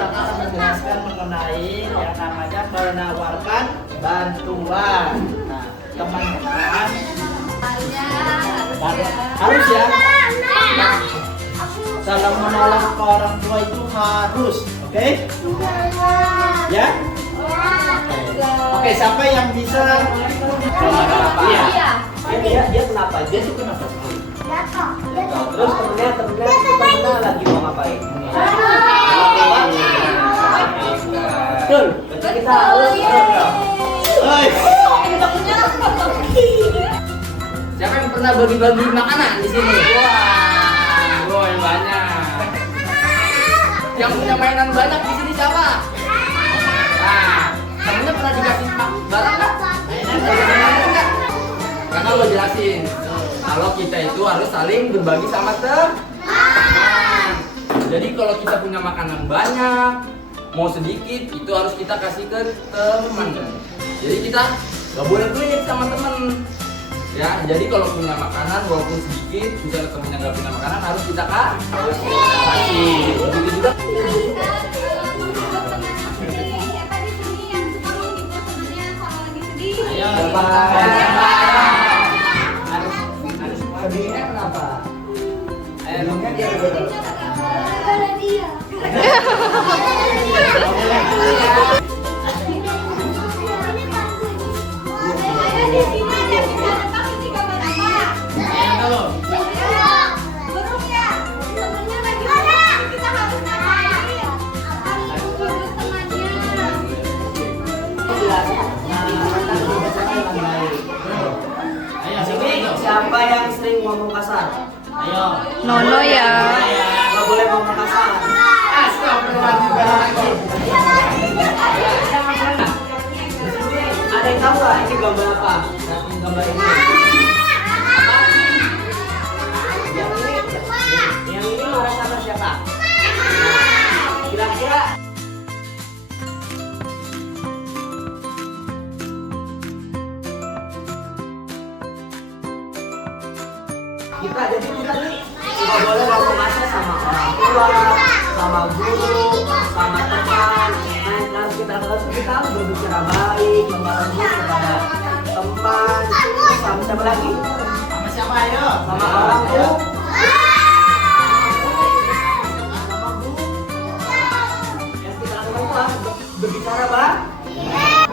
kita akan menjelaskan mengenai yang namanya menawarkan bantuan. Nah, teman-teman harus ya. Dalam menolong ke orang tua itu harus, oke? Ya? Oke, siapa yang bisa? Iya. Dia kenapa? Dia tuh kenapa? Terus temennya lagi mau ngapain? Betul. Kita harus. Siapa yang pernah bagi-bagi makanan di sini? Wah, yang banyak. Yang punya mainan banyak di sini siapa? Nah, temennya pernah dikasih barang nggak? Mainan nggak? Kakak lo jelasin. Kalau kita itu harus saling berbagi sama teman. Jadi kalau kita punya makanan banyak, mau sedikit itu harus kita kasih ke teman. Jadi kita nggak boleh pelit sama teman. Ya, jadi kalau punya makanan walaupun sedikit, misalnya temennya nggak punya makanan harus kita kasih. Begitu juga. Ayo, harus sedihnya kenapa? Emangnya dia siapa yang sering ngomong kasar? Ayo. Nono ya. Nggak boleh ngomong kasar. Astagfirullahaladzim. Ada yang tahu nggak ini gambar apa? Gambar ini. Yang ini marah sama siapa? Kira-kira. Kita jadi kita nih nggak boleh ngomong kasar sama orang tua, sama guru, sama teman. Nah, kita harus berbicara baik, membantu kepada teman, sama siapa lagi? Sama siapa ayo? Sama orang tua. Sama guru. Yang kita lakukan berbicara baik.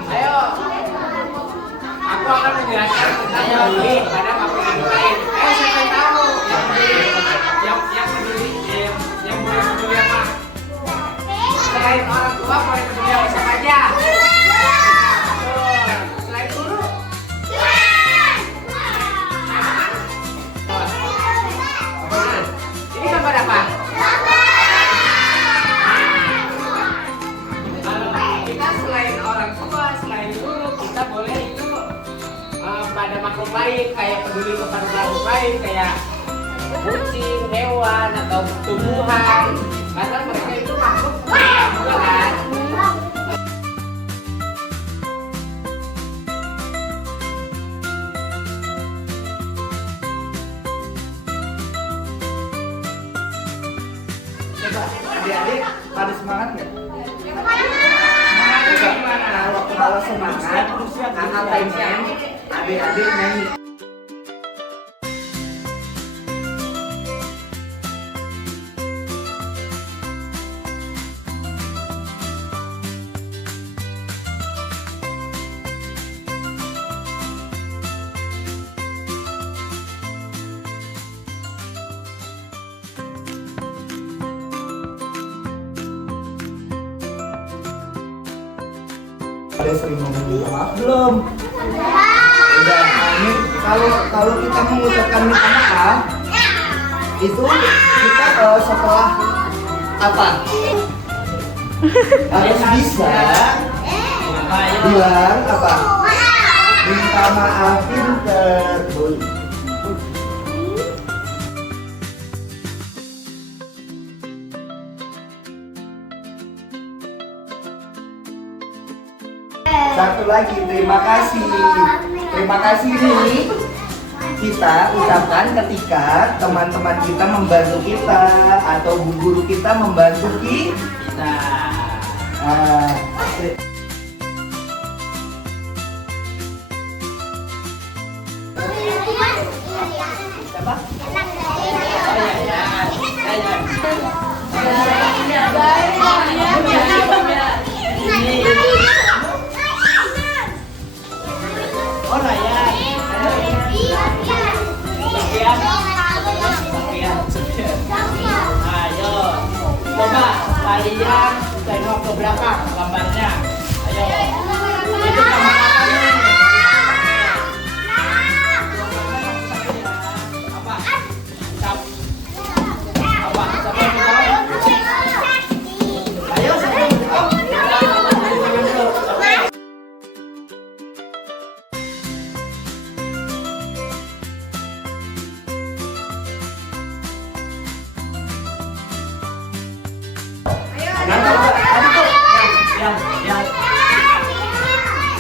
Ayo. Aku akan menjelaskan tentang peduli pada apa yang lain. Ayo siapa yang tahu? Yang peduli, yang boleh peduli apa? Selain orang tua, boleh peduli apa siapa aja? Selain guru? Ini gambar apa? Kalau kita selain orang tua, selain guru, kita boleh itu pada makhluk lain, kayak peduli kepada makhluk lain, kayak kucing, hewan, atau tumbuhan, karena mereka itu makhluk juga kan. Coba adik-adik pada semangat nggak? Nah, kalau semangat, kakak pengen adik-adik nyanyi. Ada sering ngomong minta maaf belum? Udah. Ini kalau kita mengucapkan minta maaf itu kita setelah apa? Harus bisa bilang apa? Minta maafin terus. Satu lagi, terima kasih. Terima kasih nih kita ucapkan ketika teman-teman kita membantu kita atau guru kita membantu kita. Siapa? Oh Ryan. Sofian. Ayo, coba kalian tengok ke belakang gambarnya. Ayo. Itu sama kakaknya. Apa? Apa? Siapa yang jawab? Ayo, siapa yang jawab?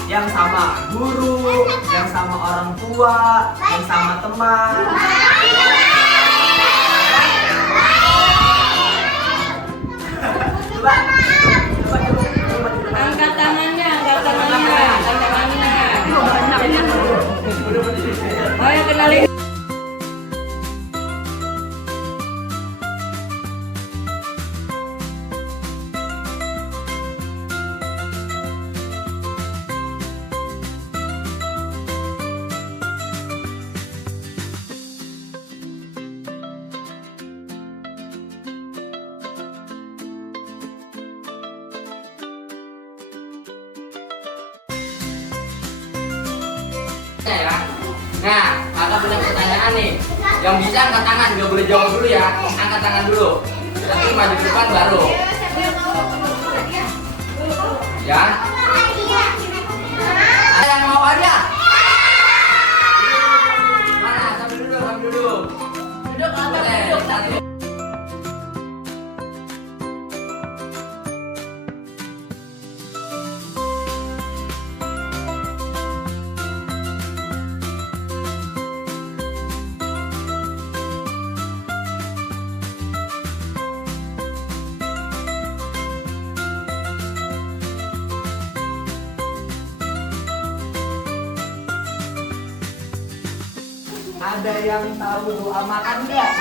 Yang sama guru, yang sama orang tua, yang sama teman. Coba, Angkat tangannya, angkat tangannya, angkat tangannya. Oh ya kenalin. Ya. Nah, kakak punya pertanyaan nih. Yang bisa angkat tangan, nggak boleh jawab dulu ya. Angkat tangan dulu. Tapi maju ke depan baru. Ya. Ada yang mau hadiah? Mana? Sambil duduk, sambil duduk. Duduk, duduk. Ada yang tahu doa makan nggak?